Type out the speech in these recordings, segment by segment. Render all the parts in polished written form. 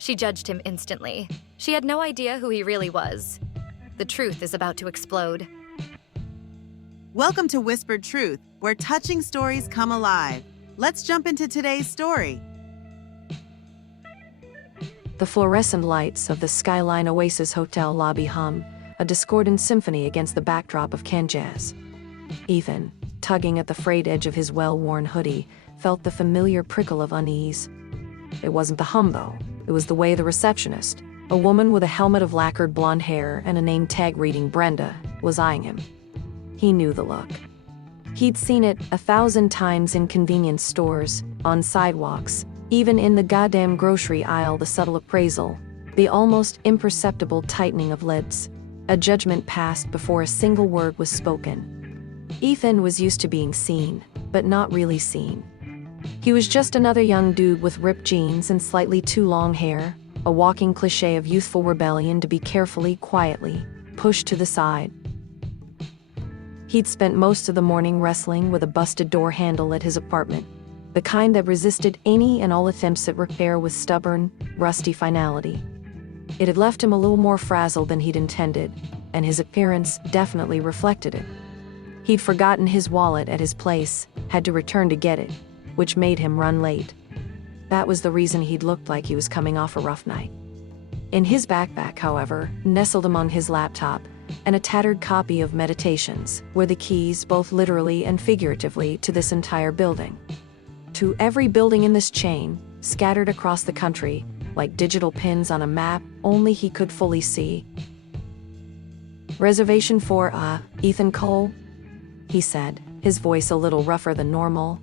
She judged him instantly. She had no idea who he really was. The truth is about to explode. Welcome to Whispered Truth, where touching stories come alive. Let's jump into today's story. The fluorescent lights of the Skyline Oasis Hotel lobby hum, a discordant symphony against the backdrop of Ken jazz. Ethan, tugging at the frayed edge of his well-worn hoodie, felt the familiar prickle of unease. It wasn't the hum, though. It was the way the receptionist, a woman with a helmet of lacquered blonde hair and a name tag reading Brenda, was eyeing him. He knew the look. He'd seen it 1,000 times in convenience stores, on sidewalks, even in the goddamn grocery aisle. The subtle appraisal, the almost imperceptible tightening of lids, a judgment passed before a single word was spoken. Ethan was used to being seen, but not really seen. He was just another young dude with ripped jeans and slightly too long hair, a walking cliché of youthful rebellion to be carefully, quietly, pushed to the side. He'd spent most of the morning wrestling with a busted door handle at his apartment, the kind that resisted any and all attempts at repair with stubborn, rusty finality. It had left him a little more frazzled than he'd intended, and his appearance definitely reflected it. He'd forgotten his wallet at his place, had to return to get it, which made him run late. That was the reason he'd looked like he was coming off a rough night. In his backpack, however, nestled among his laptop, and a tattered copy of Meditations, were the keys, both literally and figuratively, to this entire building. To every building in this chain, scattered across the country, like digital pins on a map only he could fully see. "Reservation for, Ethan Cole?" he said, his voice a little rougher than normal.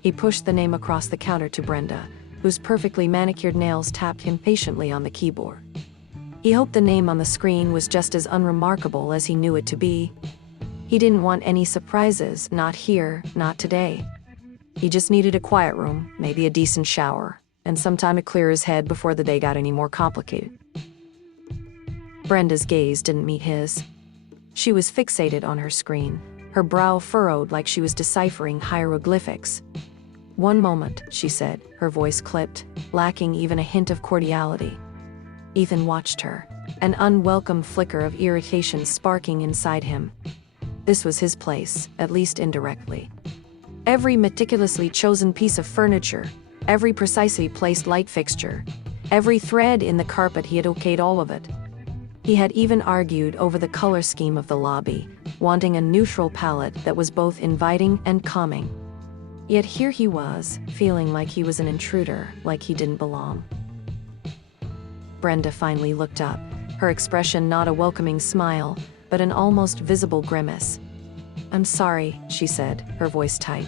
He pushed the name across the counter to Brenda, whose perfectly manicured nails tapped impatiently on the keyboard. He hoped the name on the screen was just as unremarkable as he knew it to be. He didn't want any surprises, not here, not today. He just needed a quiet room, maybe a decent shower, and some time to clear his head before the day got any more complicated. Brenda's gaze didn't meet his. She was fixated on her screen, her brow furrowed like she was deciphering hieroglyphics. "One moment," she said, her voice clipped, lacking even a hint of cordiality. Ethan watched her, an unwelcome flicker of irritation sparking inside him. This was his place, at least indirectly. Every meticulously chosen piece of furniture, every precisely placed light fixture, every thread in the carpet, he had okayed all of it. He had even argued over the color scheme of the lobby, wanting a neutral palette that was both inviting and calming. Yet here he was, feeling like he was an intruder, like he didn't belong. Brenda finally looked up, her expression not a welcoming smile, but an almost visible grimace. "I'm sorry," she said, her voice tight.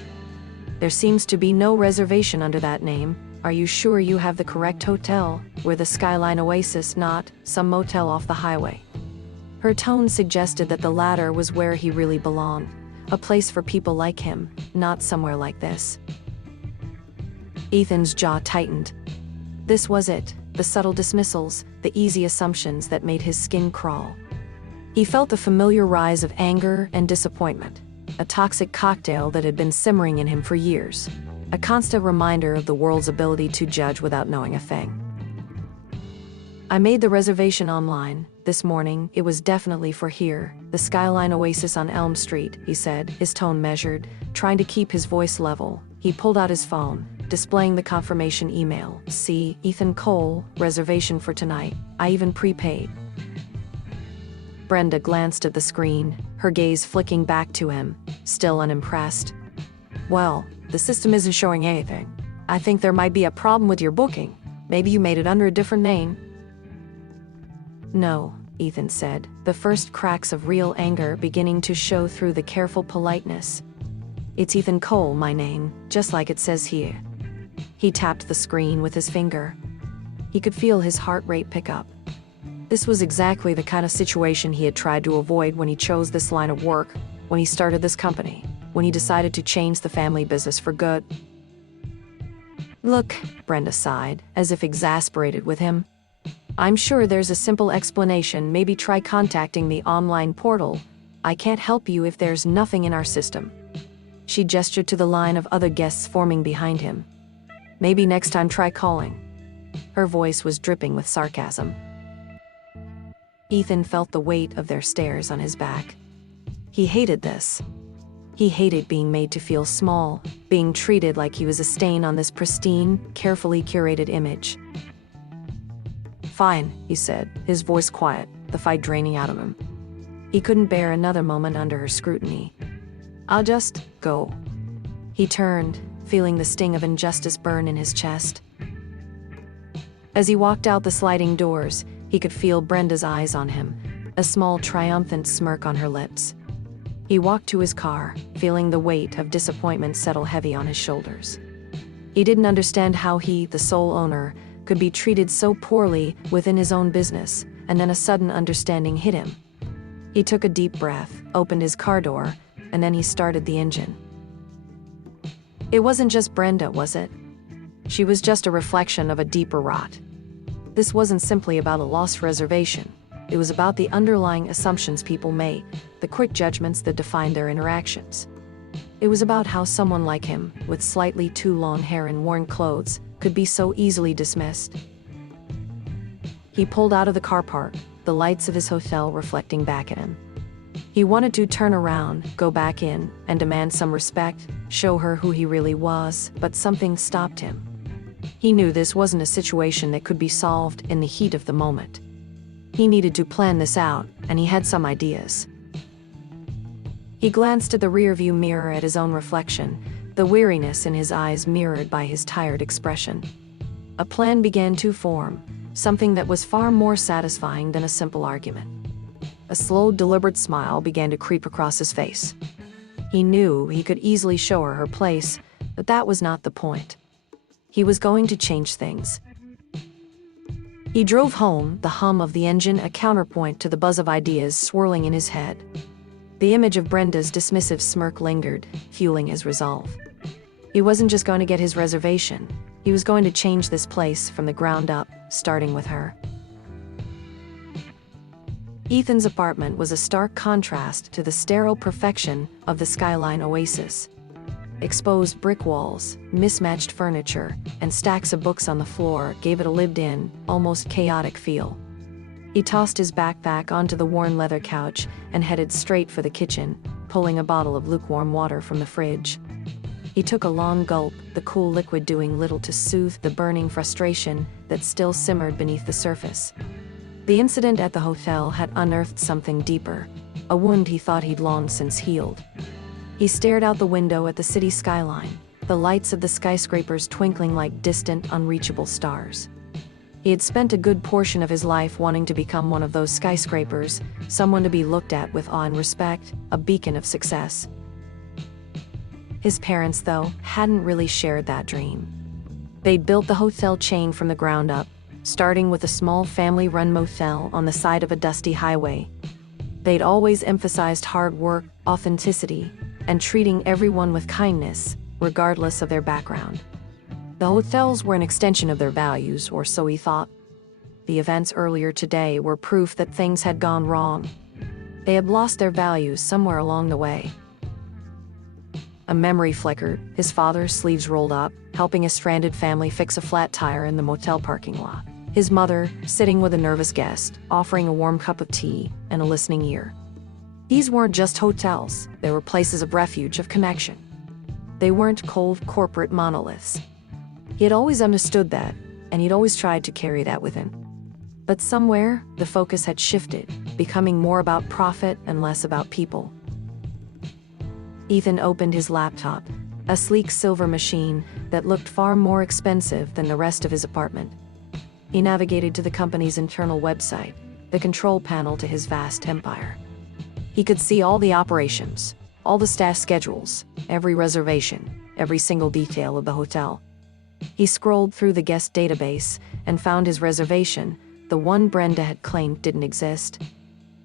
"There seems to be no reservation under that name. Are you sure you have the correct hotel? We're the Skyline Oasis, not some motel off the highway." Her tone suggested that the latter was where he really belonged, a place for people like him, not somewhere like this. Ethan's jaw tightened. This was it, the subtle dismissals, the easy assumptions that made his skin crawl. He felt the familiar rise of anger and disappointment, a toxic cocktail that had been simmering in him for years, a constant reminder of the world's ability to judge without knowing a thing. "I made the reservation online this morning. It was definitely for here, the Skyline Oasis on Elm Street," he said, his tone measured, trying to keep his voice level. He pulled out his phone, displaying the confirmation email. "See, Ethan Cole, reservation for tonight. I even prepaid." Brenda glanced at the screen, her gaze flicking back to him, still unimpressed. "Well, the system isn't showing anything. I think there might be a problem with your booking. Maybe you made it under a different name." "No," Ethan said, the first cracks of real anger beginning to show through the careful politeness. "It's Ethan Cole, my name, just like it says here." He tapped the screen with his finger. He could feel his heart rate pick up. This was exactly the kind of situation he had tried to avoid when he chose this line of work, when he started this company, when he decided to change the family business for good. "Look," Brenda sighed, as if exasperated with him. "I'm sure there's a simple explanation. Maybe try contacting the online portal. I can't help you if there's nothing in our system." She gestured to the line of other guests forming behind him. "Maybe next time try calling." Her voice was dripping with sarcasm. Ethan felt the weight of their stares on his back. He hated this. He hated being made to feel small, being treated like he was a stain on this pristine, carefully curated image. "Fine," he said, his voice quiet, the fight draining out of him. He couldn't bear another moment under her scrutiny. "I'll just go." He turned, feeling the sting of injustice burn in his chest. As he walked out the sliding doors, he could feel Brenda's eyes on him, a small triumphant smirk on her lips. He walked to his car, feeling the weight of disappointment settle heavy on his shoulders. He didn't understand how he, the sole owner, could be treated so poorly within his own business, and then a sudden understanding hit him. He took a deep breath, opened his car door, and then he started the engine. It wasn't just Brenda, was it? She was just a reflection of a deeper rot. This wasn't simply about a lost reservation. It was about the underlying assumptions people made, the quick judgments that defined their interactions. It was about how someone like him, with slightly too long hair and worn clothes, could be so easily dismissed. He pulled out of the car park, the lights of his hotel reflecting back at him. He wanted to turn around, go back in, and demand some respect, show her who he really was, but something stopped him. He knew this wasn't a situation that could be solved in the heat of the moment. He needed to plan this out, and he had some ideas. He glanced at the rearview mirror at his own reflection, the weariness in his eyes mirrored by his tired expression. A plan began to form, something that was far more satisfying than a simple argument. A slow, deliberate smile began to creep across his face. He knew he could easily show her her place, but that was not the point. He was going to change things. He drove home, the hum of the engine a counterpoint to the buzz of ideas swirling in his head. The image of Brenda's dismissive smirk lingered, fueling his resolve. He wasn't just going to get his reservation, he was going to change this place from the ground up, starting with her. Ethan's apartment was a stark contrast to the sterile perfection of the skyline oasis. Exposed brick walls, mismatched furniture, and stacks of books on the floor gave it a lived-in, almost chaotic feel. He tossed his backpack onto the worn leather couch and headed straight for the kitchen, pulling a bottle of lukewarm water from the fridge. He took a long gulp, the cool liquid doing little to soothe the burning frustration that still simmered beneath the surface. The incident at the hotel had unearthed something deeper, a wound he thought he'd long since healed. He stared out the window at the city skyline, the lights of the skyscrapers twinkling like distant, unreachable stars. He had spent a good portion of his life wanting to become one of those skyscrapers, someone to be looked at with awe and respect, a beacon of success. His parents, though, hadn't really shared that dream. They'd built the hotel chain from the ground up, starting with a small family-run motel on the side of a dusty highway. They'd always emphasized hard work, authenticity, and treating everyone with kindness, regardless of their background. The hotels were an extension of their values, or so he thought. The events earlier today were proof that things had gone wrong. They had lost their values somewhere along the way. A memory flickered, his father, sleeves rolled up, helping a stranded family fix a flat tire in the motel parking lot. His mother, sitting with a nervous guest, offering a warm cup of tea and a listening ear. These weren't just hotels, they were places of refuge, of connection. They weren't cold corporate monoliths. He had always understood that, and he'd always tried to carry that with him. But somewhere, the focus had shifted, becoming more about profit and less about people. Ethan opened his laptop, a sleek silver machine that looked far more expensive than the rest of his apartment. He navigated to the company's internal website, the control panel to his vast empire. He could see all the operations, all the staff schedules, every reservation, every single detail of the hotel. He scrolled through the guest database and found his reservation, the one Brenda had claimed didn't exist.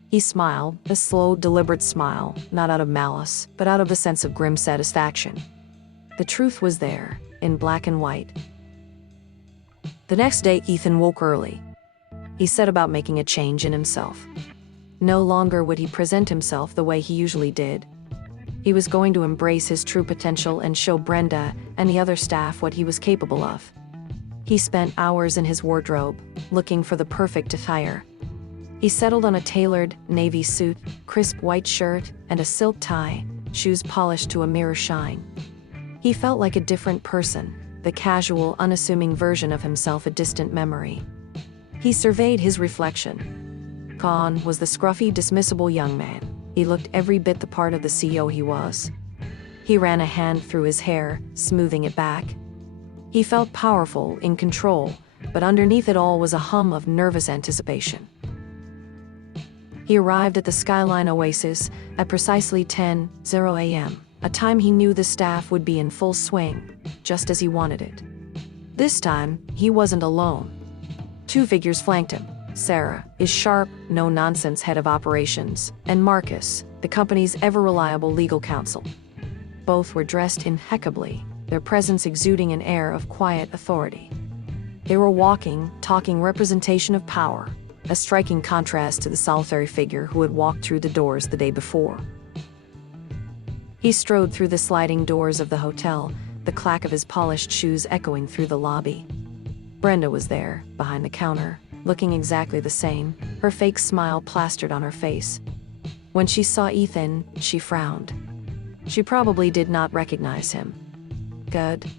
He smiled, a slow, deliberate smile, not out of malice, but out of a sense of grim satisfaction. The truth was there, in black and white. The next day, Ethan woke early. He set about making a change in himself. No longer would he present himself the way he usually did. He was going to embrace his true potential and show Brenda and the other staff what he was capable of. He spent hours in his wardrobe, looking for the perfect attire. He settled on a tailored, navy suit, crisp white shirt, and a silk tie, shoes polished to a mirror shine. He felt like a different person, the casual, unassuming version of himself a distant memory. He surveyed his reflection. Gone was the scruffy, dismissible young man. He looked every bit the part of the CEO he was. He ran a hand through his hair, smoothing it back. He felt powerful, in control, but underneath it all was a hum of nervous anticipation. He arrived at the Skyline Oasis at precisely 10:00 a.m., a time he knew the staff would be in full swing, just as he wanted it. This time, he wasn't alone. Two figures flanked him: Sarah, his sharp, no-nonsense head of operations, and Marcus, the company's ever-reliable legal counsel. Both were dressed impeccably, their presence exuding an air of quiet authority. They were walking, talking representation of power, a striking contrast to the solitary figure who had walked through the doors the day before. He strode through the sliding doors of the hotel, the clack of his polished shoes echoing through the lobby. Brenda was there, behind the counter, looking exactly the same, her fake smile plastered on her face. When she saw Ethan, she frowned. She probably did not recognize him. Good.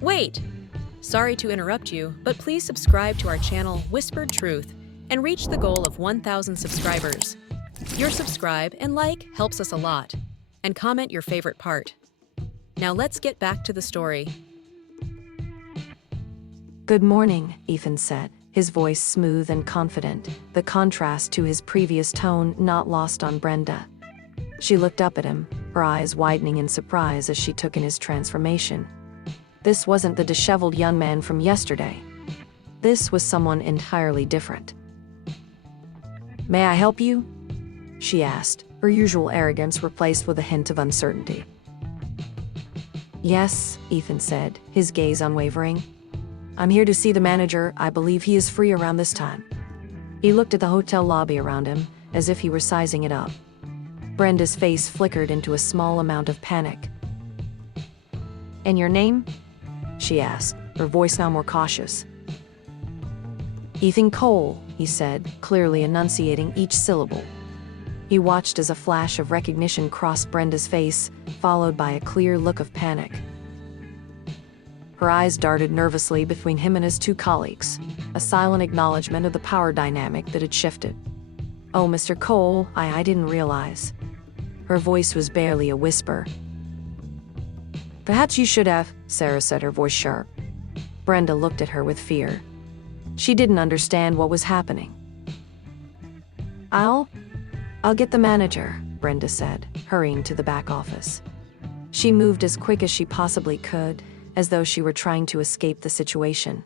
Wait! Sorry to interrupt you, but please subscribe to our channel Whispered Truth and reach the goal of 1,000 subscribers. Your subscribe and like helps us a lot. And comment your favorite part. Now let's get back to the story. Good morning, Ethan said, his voice smooth and confident, the contrast to his previous tone not lost on Brenda. She looked up at him, her eyes widening in surprise as she took in his transformation. This wasn't the disheveled young man from yesterday. This was someone entirely different. "May I help you?" she asked, her usual arrogance replaced with a hint of uncertainty. "Yes," Ethan said, his gaze unwavering. "I'm here to see the manager. I believe he is free around this time." He looked at the hotel lobby around him, as if he were sizing it up. Brenda's face flickered into a small amount of panic. "And your name?" she asked, her voice now more cautious. "Ethan Cole," he said, clearly enunciating each syllable. He watched as a flash of recognition crossed Brenda's face, followed by a clear look of panic. Her eyes darted nervously between him and his two colleagues, a silent acknowledgement of the power dynamic that had shifted. "Oh, Mr. Cole, I didn't realize." Her voice was barely a whisper. "Perhaps you should have," Sarah said, her voice sharp. Brenda looked at her with fear. She didn't understand what was happening. I'll get the manager," Brenda said, hurrying to the back office. She moved as quick as she possibly could, as though she were trying to escape the situation.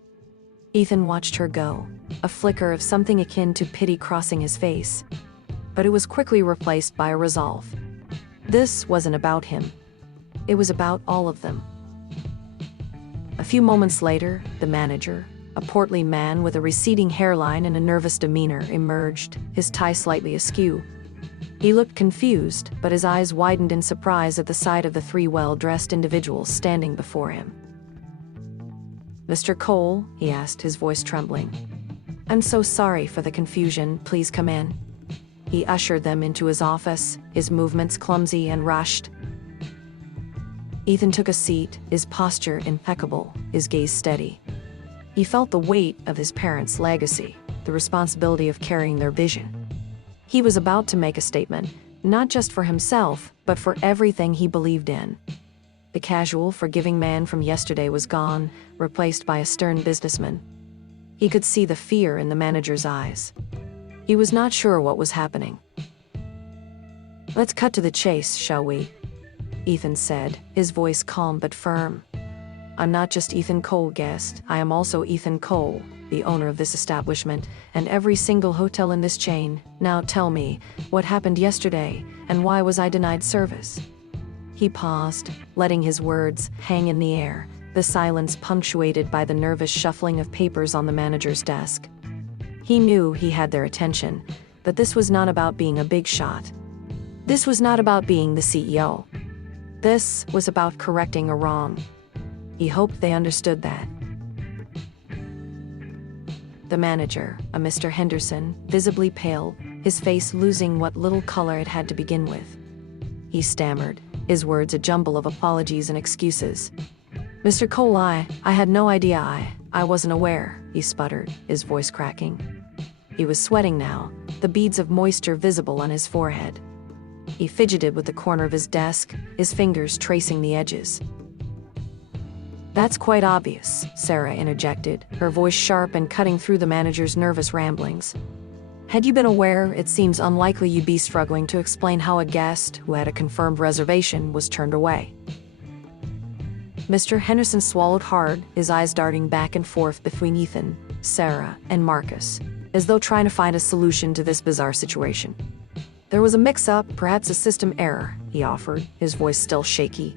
Ethan watched her go, a flicker of something akin to pity crossing his face. But it was quickly replaced by a resolve. This wasn't about him. It was about all of them. A few moments later, the manager, a portly man with a receding hairline and a nervous demeanor, emerged, his tie slightly askew. He looked confused, but his eyes widened in surprise at the sight of the three well-dressed individuals standing before him. "Mr. Cole," he asked, his voice trembling. "I'm so sorry for the confusion. Please come in." He ushered them into his office, his movements clumsy and rushed. Ethan took a seat, his posture impeccable, his gaze steady. He felt the weight of his parents' legacy, the responsibility of carrying their vision. He was about to make a statement, not just for himself, but for everything he believed in. The casual, forgiving man from yesterday was gone, replaced by a stern businessman. He could see the fear in the manager's eyes. He was not sure what was happening. "Let's cut to the chase, shall we?" Ethan said, his voice calm but firm. "I'm not just Ethan Cole, guest. I am also Ethan Cole, the owner of this establishment, and every single hotel in this chain. Now tell me, what happened yesterday, and why was I denied service?" He paused, letting his words hang in the air, the silence punctuated by the nervous shuffling of papers on the manager's desk. He knew he had their attention, but this was not about being a big shot. This was not about being the CEO. This was about correcting a wrong. He hoped they understood that. The manager, a Mr. Henderson, visibly pale, his face losing what little color it had to begin with. He stammered, his words a jumble of apologies and excuses. "Mr. Cole, I had no idea I wasn't aware," he sputtered, his voice cracking. He was sweating now, the beads of moisture visible on his forehead. He fidgeted with the corner of his desk, his fingers tracing the edges. "That's quite obvious," Sarah interjected, her voice sharp and cutting through the manager's nervous ramblings. "Had you been aware, it seems unlikely you'd be struggling to explain how a guest, who had a confirmed reservation, was turned away." Mr. Henderson swallowed hard, his eyes darting back and forth between Ethan, Sarah, and Marcus, as though trying to find a solution to this bizarre situation. "There was a mix-up, perhaps a system error," he offered, his voice still shaky.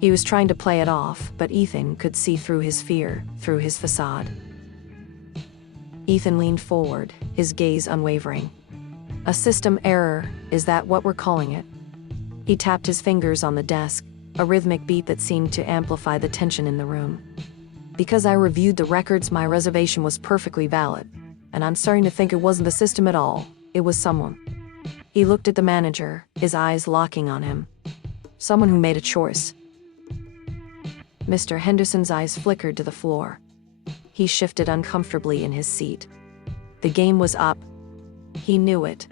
He was trying to play it off, but Ethan could see through his fear, through his facade. Ethan leaned forward, his gaze unwavering. "A system error, is that what we're calling it?" He tapped his fingers on the desk, a rhythmic beat that seemed to amplify the tension in the room. "Because I reviewed the records, my reservation was perfectly valid, and I'm starting to think it wasn't the system at all, it was someone." He looked at the manager, his eyes locking on him. "Someone who made a choice." Mr. Henderson's eyes flickered to the floor. He shifted uncomfortably in his seat. The game was up. He knew it.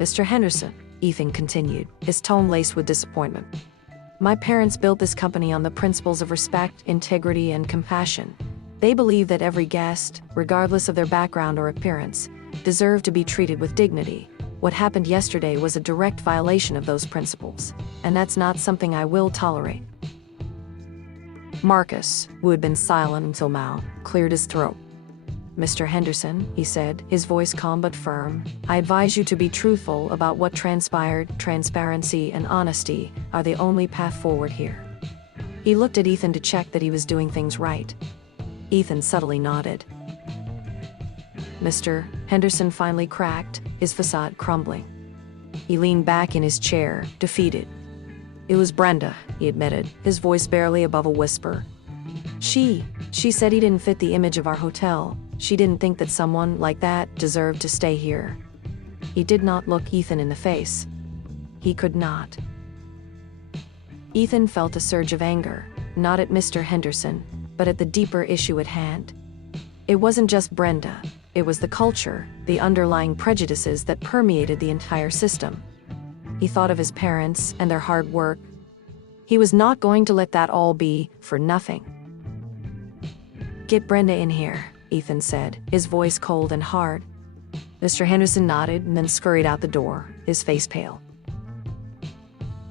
"Mr. Henderson," Ethan continued, his tone laced with disappointment. "My parents built this company on the principles of respect, integrity, and compassion. They believe that every guest, regardless of their background or appearance, deserved to be treated with dignity. What happened yesterday was a direct violation of those principles, and that's not something I will tolerate." Marcus, who had been silent until now, cleared his throat. "Mr. Henderson," he said, his voice calm but firm, "I advise you to be truthful about what transpired. Transparency and honesty are the only path forward here." He looked at Ethan to check that he was doing things right. Ethan subtly nodded. Mr. Henderson finally cracked, his facade crumbling. He leaned back in his chair, defeated. "It was Brenda," he admitted, his voice barely above a whisper. She said he didn't fit the image of our hotel. She didn't think that someone like that deserved to stay here." He did not look Ethan in the face. He could not. Ethan felt a surge of anger, not at Mr. Henderson, but at the deeper issue at hand. It wasn't just Brenda, it was the culture, the underlying prejudices that permeated the entire system. He thought of his parents and their hard work. He was not going to let that all be for nothing. "Get Brenda in here," Ethan said, his voice cold and hard. Mr. Henderson nodded and then scurried out the door, his face pale.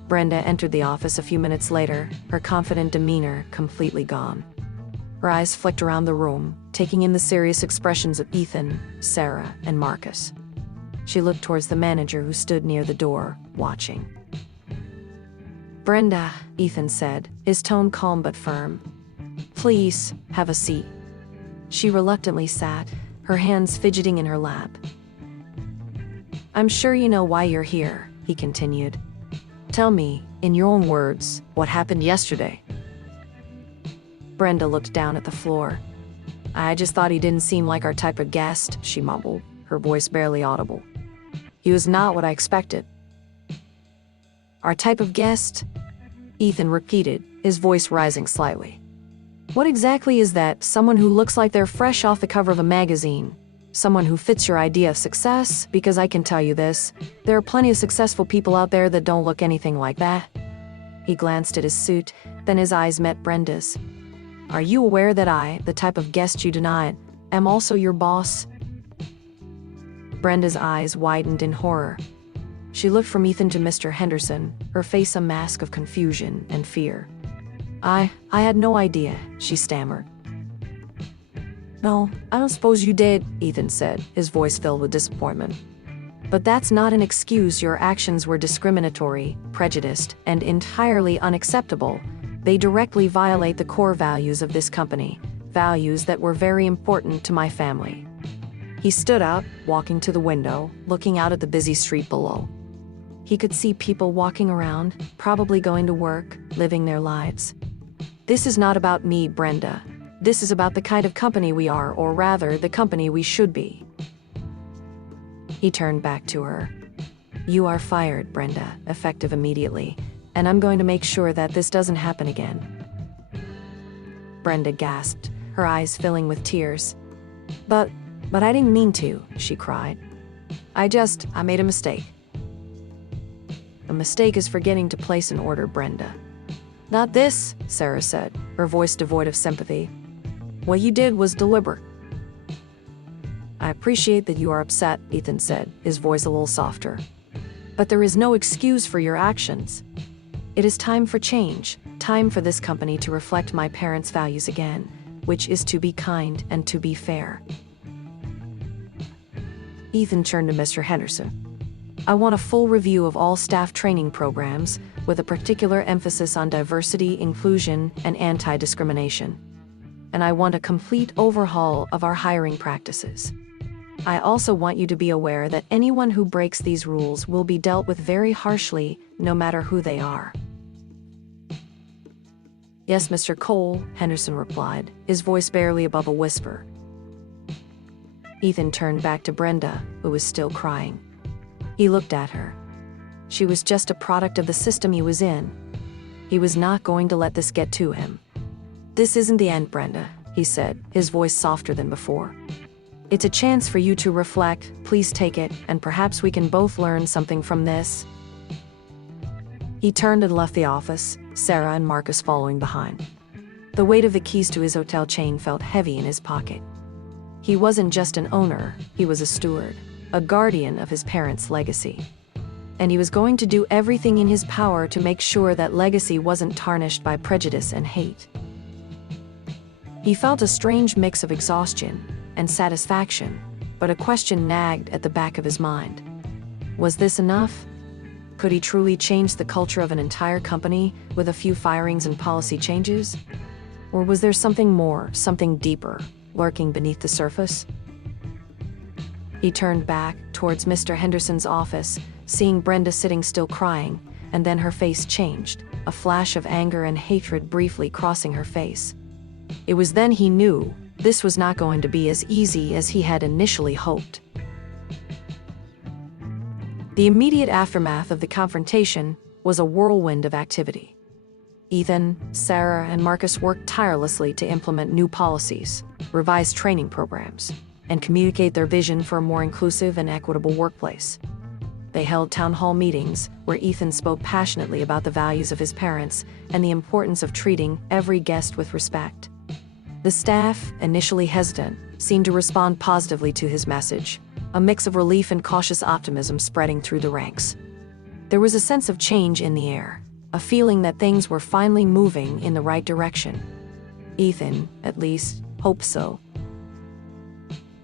Brenda entered the office a few minutes later, her confident demeanor completely gone. Her eyes flicked around the room, taking in the serious expressions of Ethan, Sarah, and Marcus. She looked towards the manager who stood near the door, watching. "Brenda," Ethan said, his tone calm but firm. "Please, have a seat." She reluctantly sat, her hands fidgeting in her lap. "I'm sure you know why you're here," he continued. "Tell me, in your own words, what happened yesterday." Brenda looked down at the floor. "I just thought he didn't seem like our type of guest," she mumbled, her voice barely audible. "He was not what I expected." "Our type of guest?" Ethan repeated, his voice rising slightly. "What exactly is that? Someone who looks like they're fresh off the cover of a magazine? Someone who fits your idea of success? Because I can tell you this, there are plenty of successful people out there that don't look anything like that." He glanced at his suit, then his eyes met Brenda's. "Are you aware that I, the type of guest you denied, am also your boss?" Brenda's eyes widened in horror. She looked from Ethan to Mr. Henderson, her face a mask of confusion and fear. I had no idea," she stammered. "No, I don't suppose you did," Ethan said, his voice filled with disappointment. "But that's not an excuse. Your actions were discriminatory, prejudiced, and entirely unacceptable. They directly violate the core values of this company, values that were very important to my family." He stood up, walking to the window, looking out at the busy street below. He could see people walking around, probably going to work, living their lives. This is not about me, Brenda. This is about the kind of company we are, or rather, the company we should be. He turned back to her. You are fired, Brenda, effective immediately, and I'm going to make sure that this doesn't happen again. Brenda gasped, her eyes filling with tears. But I didn't mean to, she cried. I made a mistake. A mistake is forgetting to place an order, Brenda. Not this, Sarah said, her voice devoid of sympathy. What you did was deliberate. I appreciate that you are upset, Ethan said, his voice a little softer. But there is no excuse for your actions. It is time for change, time for this company to reflect my parents' values again, which is to be kind and to be fair. Ethan turned to Mr. Henderson. I want a full review of all staff training programs, with a particular emphasis on diversity, inclusion, and anti-discrimination. And I want a complete overhaul of our hiring practices. I also want you to be aware that anyone who breaks these rules will be dealt with very harshly, no matter who they are. Yes, Mr. Cole, Henderson replied, his voice barely above a whisper. Ethan turned back to Brenda, who was still crying. He looked at her. She was just a product of the system he was in. He was not going to let this get to him. This isn't the end, Brenda, he said, his voice softer than before. It's a chance for you to reflect, please take it, and perhaps we can both learn something from this. He turned and left the office, Sarah and Marcus following behind. The weight of the keys to his hotel chain felt heavy in his pocket. He wasn't just an owner, he was a steward, a guardian of his parents' legacy. And he was going to do everything in his power to make sure that legacy wasn't tarnished by prejudice and hate. He felt a strange mix of exhaustion and satisfaction, but a question nagged at the back of his mind. Was this enough? Could he truly change the culture of an entire company with a few firings and policy changes? Or was there something more, something deeper, lurking beneath the surface? He turned back towards Mr. Henderson's office, seeing Brenda sitting still crying, and then her face changed, a flash of anger and hatred briefly crossing her face. It was then he knew this was not going to be as easy as he had initially hoped. The immediate aftermath of the confrontation was a whirlwind of activity. Ethan, Sarah, and Marcus worked tirelessly to implement new policies, revise training programs, and communicate their vision for a more inclusive and equitable workplace. They held town hall meetings where Ethan spoke passionately about the values of his parents and the importance of treating every guest with respect. The staff, initially hesitant, seemed to respond positively to his message, a mix of relief and cautious optimism spreading through the ranks. There was a sense of change in the air, a feeling that things were finally moving in the right direction. Ethan, at least, hoped so.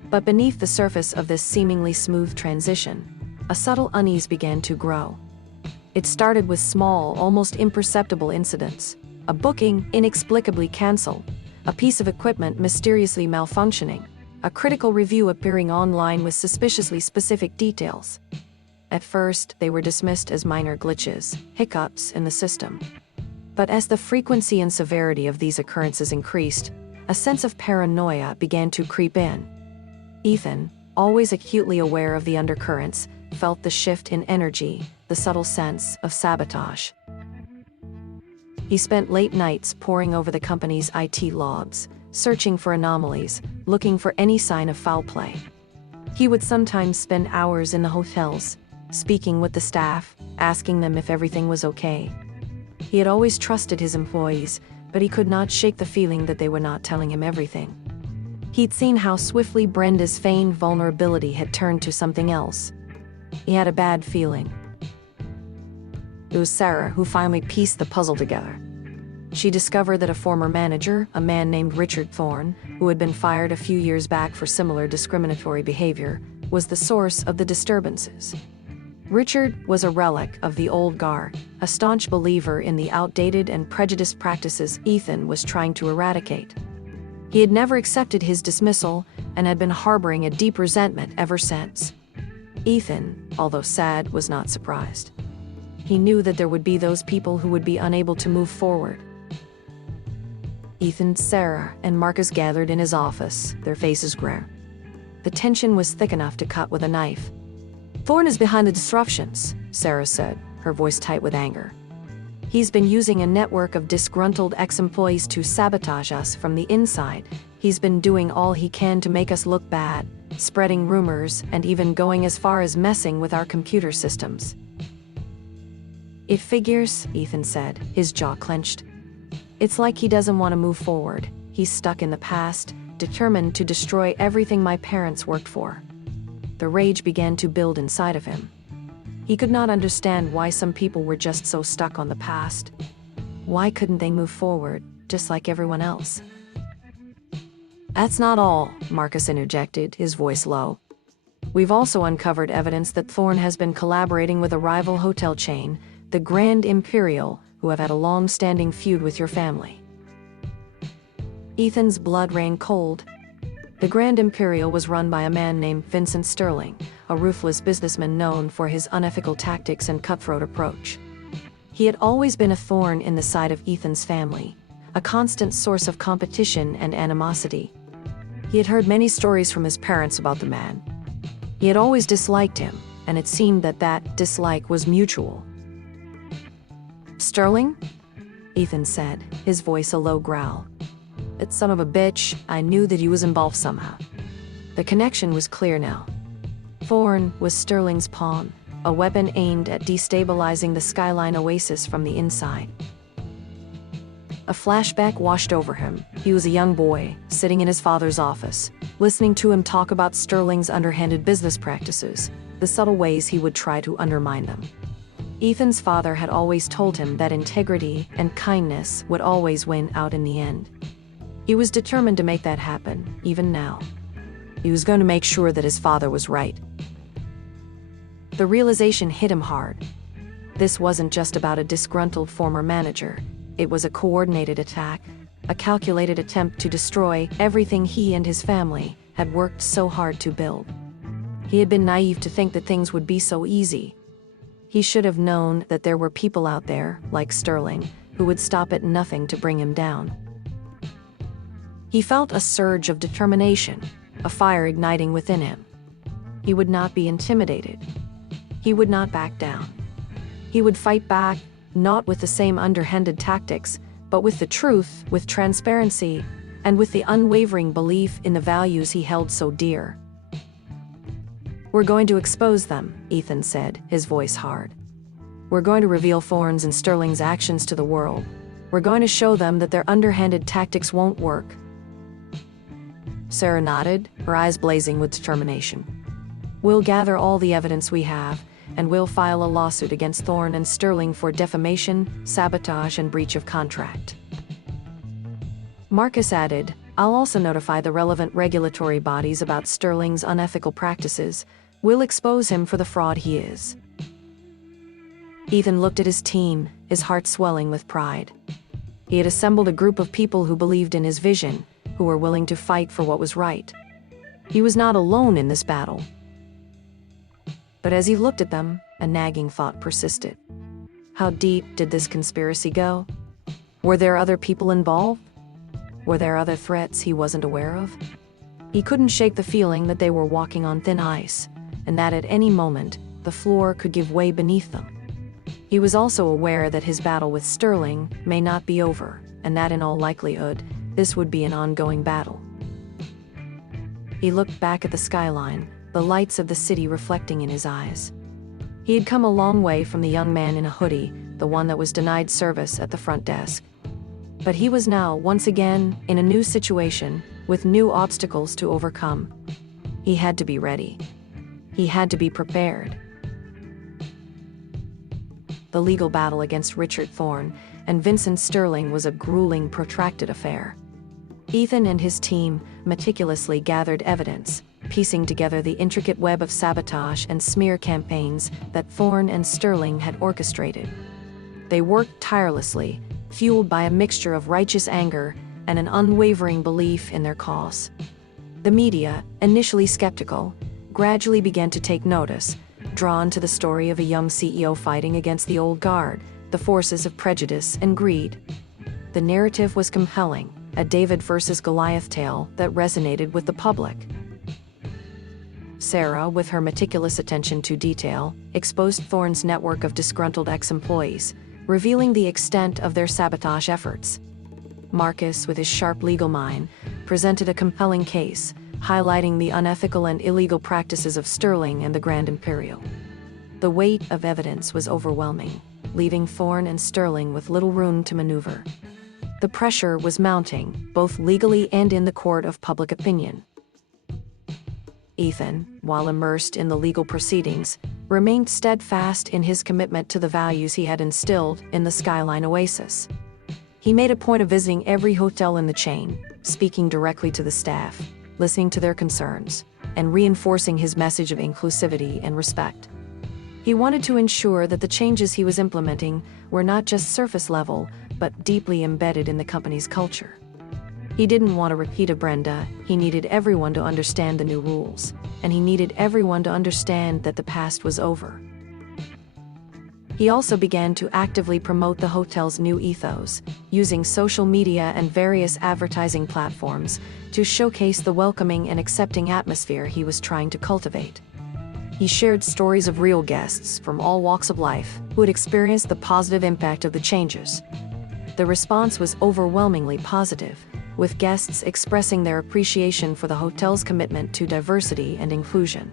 But beneath the surface of this seemingly smooth transition, a subtle unease began to grow. It started with small, almost imperceptible incidents, a booking inexplicably canceled, a piece of equipment mysteriously malfunctioning, a critical review appearing online with suspiciously specific details. At first, they were dismissed as minor glitches, hiccups in the system. But as the frequency and severity of these occurrences increased, a sense of paranoia began to creep in. Ethan, always acutely aware of the undercurrents, felt the shift in energy, the subtle sense of sabotage. He spent late nights poring over the company's IT logs, searching for anomalies, looking for any sign of foul play. He would sometimes spend hours in the hotels, speaking with the staff, asking them if everything was okay. He had always trusted his employees, but he could not shake the feeling that they were not telling him everything. He'd seen how swiftly Brenda's feigned vulnerability had turned to something else. He had a bad feeling. It was Sarah who finally pieced the puzzle together. She discovered that a former manager, a man named Richard Thorne, who had been fired a few years back for similar discriminatory behavior, was the source of the disturbances. Richard was a relic of the old guard, a staunch believer in the outdated and prejudiced practices Ethan was trying to eradicate. He had never accepted his dismissal and had been harboring a deep resentment ever since. Ethan, although sad, was not surprised. He knew that there would be those people who would be unable to move forward. Ethan, Sarah, and Marcus gathered in his office, their faces grim. The tension was thick enough to cut with a knife. "Thorne is behind the disruptions," Sarah said, her voice tight with anger. "He's been using a network of disgruntled ex-employees to sabotage us from the inside. He's been doing all he can to make us look bad, spreading rumors, and even going as far as messing with our computer systems." "It figures," Ethan said, his jaw clenched. "It's like he doesn't want to move forward. He's stuck in the past, determined to destroy everything my parents worked for." The rage began to build inside of him. He could not understand why some people were just so stuck on the past. Why couldn't they move forward, just like everyone else? "That's not all," Marcus interjected, his voice low. "We've also uncovered evidence that Thorne has been collaborating with a rival hotel chain, the Grand Imperial, who have had a long-standing feud with your family." Ethan's blood ran cold. The Grand Imperial was run by a man named Vincent Sterling, a ruthless businessman known for his unethical tactics and cutthroat approach. He had always been a thorn in the side of Ethan's family, a constant source of competition and animosity. He had heard many stories from his parents about the man. He had always disliked him, and it seemed that that dislike was mutual. "Sterling?" Ethan said, his voice a low growl. "That son of a bitch, I knew that he was involved somehow." The connection was clear now. Thorne was Sterling's pawn, a weapon aimed at destabilizing the Skyline Oasis from the inside. A flashback washed over him. He was a young boy, sitting in his father's office, listening to him talk about Sterling's underhanded business practices, the subtle ways he would try to undermine them. Ethan's father had always told him that integrity and kindness would always win out in the end. He was determined to make that happen, even now. He was going to make sure that his father was right. The realization hit him hard. This wasn't just about a disgruntled former manager. It was a coordinated attack, a calculated attempt to destroy everything he and his family had worked so hard to build. He had been naive to think that things would be so easy. He should have known that there were people out there, like Sterling, who would stop at nothing to bring him down. He felt a surge of determination, a fire igniting within him. He would not be intimidated. He would not back down. He would fight back, not with the same underhanded tactics, but with the truth, with transparency, and with the unwavering belief in the values he held so dear. "We're going to expose them," Ethan said, his voice hard. "We're going to reveal Thorne's and Sterling's actions to the world. We're going to show them that their underhanded tactics won't work." Sarah nodded, her eyes blazing with determination. "We'll gather all the evidence we have, and we'll file a lawsuit against Thorne and Sterling for defamation, sabotage, and breach of contract." Marcus added, "I'll also notify the relevant regulatory bodies about Sterling's unethical practices. We'll expose him for the fraud he is." Ethan looked at his team, his heart swelling with pride. He had assembled a group of people who believed in his vision, who were willing to fight for what was right. He was not alone in this battle. But as he looked at them, a nagging thought persisted. How deep did this conspiracy go? Were there other people involved? Were there other threats he wasn't aware of? He couldn't shake the feeling that they were walking on thin ice, and that at any moment, the floor could give way beneath them. He was also aware that his battle with Sterling may not be over, and that in all likelihood, this would be an ongoing battle. He looked back at the skyline, the lights of the city reflecting in his eyes. He had come a long way from the young man in a hoodie, the one that was denied service at the front desk. But he was now, once again, in a new situation, with new obstacles to overcome. He had to be ready. He had to be prepared. The legal battle against Richard Thorne and Vincent Sterling was a grueling, protracted affair. Ethan and his team meticulously gathered evidence, piecing together the intricate web of sabotage and smear campaigns that Thorne and Sterling had orchestrated. They worked tirelessly, fueled by a mixture of righteous anger and an unwavering belief in their cause. The media, initially skeptical, gradually began to take notice, drawn to the story of a young CEO fighting against the old guard, the forces of prejudice and greed. The narrative was compelling, a David versus Goliath tale that resonated with the public. Sarah, with her meticulous attention to detail, exposed Thorne's network of disgruntled ex-employees, revealing the extent of their sabotage efforts. Marcus, with his sharp legal mind, presented a compelling case, highlighting the unethical and illegal practices of Sterling and the Grand Imperial. The weight of evidence was overwhelming, leaving Thorne and Sterling with little room to maneuver. The pressure was mounting, both legally and in the court of public opinion. Ethan, while immersed in the legal proceedings, remained steadfast in his commitment to the values he had instilled in the Skyline Oasis. He made a point of visiting every hotel in the chain, speaking directly to the staff, listening to their concerns, and reinforcing his message of inclusivity and respect. He wanted to ensure that the changes he was implementing were not just surface level, but deeply embedded in the company's culture. He didn't want a repeat of Brenda. He needed everyone to understand the new rules, and he needed everyone to understand that the past was over. He also began to actively promote the hotel's new ethos, using social media and various advertising platforms to showcase the welcoming and accepting atmosphere he was trying to cultivate. He shared stories of real guests from all walks of life who had experienced the positive impact of the changes. The response was overwhelmingly positive, with guests expressing their appreciation for the hotel's commitment to diversity and inclusion.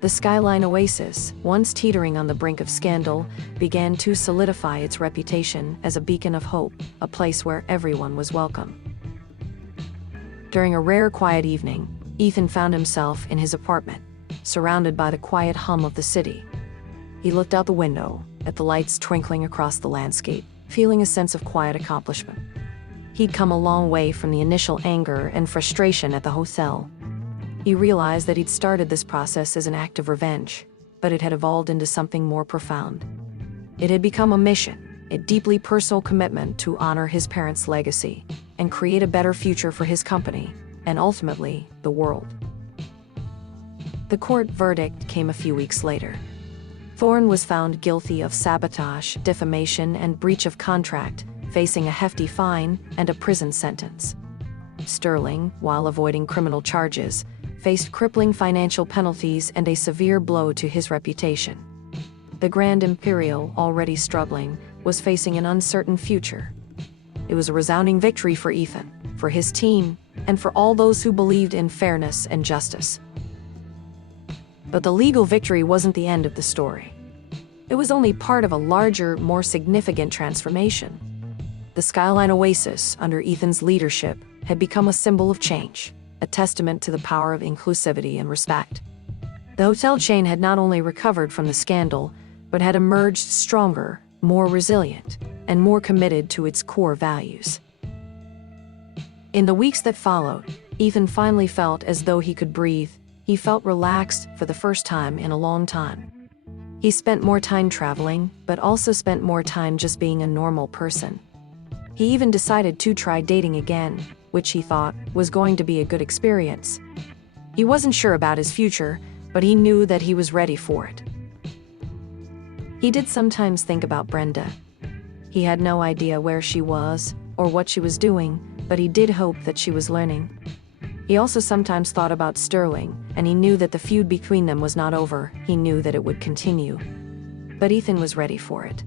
The Skyline Oasis, once teetering on the brink of scandal, began to solidify its reputation as a beacon of hope, a place where everyone was welcome. During a rare quiet evening, Ethan found himself in his apartment, surrounded by the quiet hum of the city. He looked out the window, at the lights twinkling across the landscape, feeling a sense of quiet accomplishment. He'd come a long way from the initial anger and frustration at the hotel. He realized that he'd started this process as an act of revenge, but it had evolved into something more profound. It had become a mission, a deeply personal commitment to honor his parents' legacy and create a better future for his company, and ultimately, the world. The court verdict came a few weeks later. Thorne was found guilty of sabotage, defamation, and breach of contract, facing a hefty fine and a prison sentence. Sterling, while avoiding criminal charges, faced crippling financial penalties and a severe blow to his reputation. The Grand Imperial, already struggling, was facing an uncertain future. It was a resounding victory for Ethan, for his team, and for all those who believed in fairness and justice. But the legal victory wasn't the end of the story. It was only part of a larger, more significant transformation. The Skyline Oasis, under Ethan's leadership, had become a symbol of change, a testament to the power of inclusivity and respect. The hotel chain had not only recovered from the scandal, but had emerged stronger, more resilient, and more committed to its core values. In the weeks that followed, Ethan finally felt as though he could breathe. He felt relaxed for the first time in a long time. He spent more time traveling, but also spent more time just being a normal person. He even decided to try dating again, which he thought was going to be a good experience. He wasn't sure about his future, but he knew that he was ready for it. He did sometimes think about Brenda. He had no idea where she was or what she was doing, but he did hope that she was learning. He also sometimes thought about Sterling, and he knew that the feud between them was not over. He knew that it would continue. But Ethan was ready for it.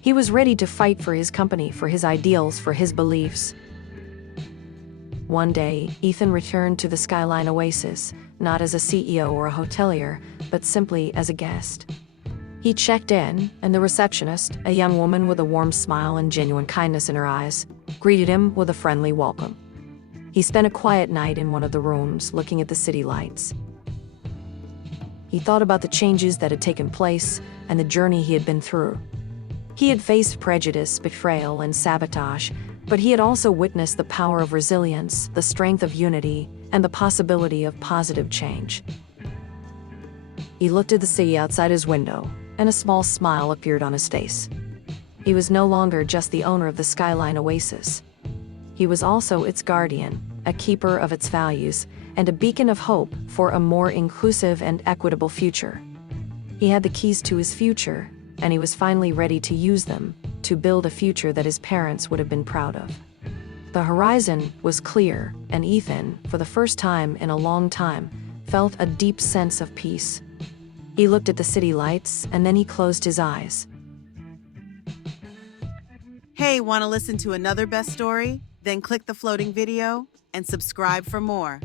He was ready to fight for his company, for his ideals, for his beliefs. One day, Ethan returned to the Skyline Oasis, not as a CEO or a hotelier, but simply as a guest. He checked in, and the receptionist, a young woman with a warm smile and genuine kindness in her eyes, greeted him with a friendly welcome. He spent a quiet night in one of the rooms, looking at the city lights. He thought about the changes that had taken place and the journey he had been through. He had faced prejudice, betrayal, and sabotage, but he had also witnessed the power of resilience, the strength of unity, and the possibility of positive change. He looked at the city outside his window, and a small smile appeared on his face. He was no longer just the owner of the Skyline Oasis. He was also its guardian, a keeper of its values, and a beacon of hope for a more inclusive and equitable future. He had the keys to his future, and he was finally ready to use them to build a future that his parents would have been proud of. The horizon was clear, and Ethan, for the first time in a long time, felt a deep sense of peace. He looked at the city lights, and then he closed his eyes. Hey, want to listen to another best story? Then click the floating video and subscribe for more.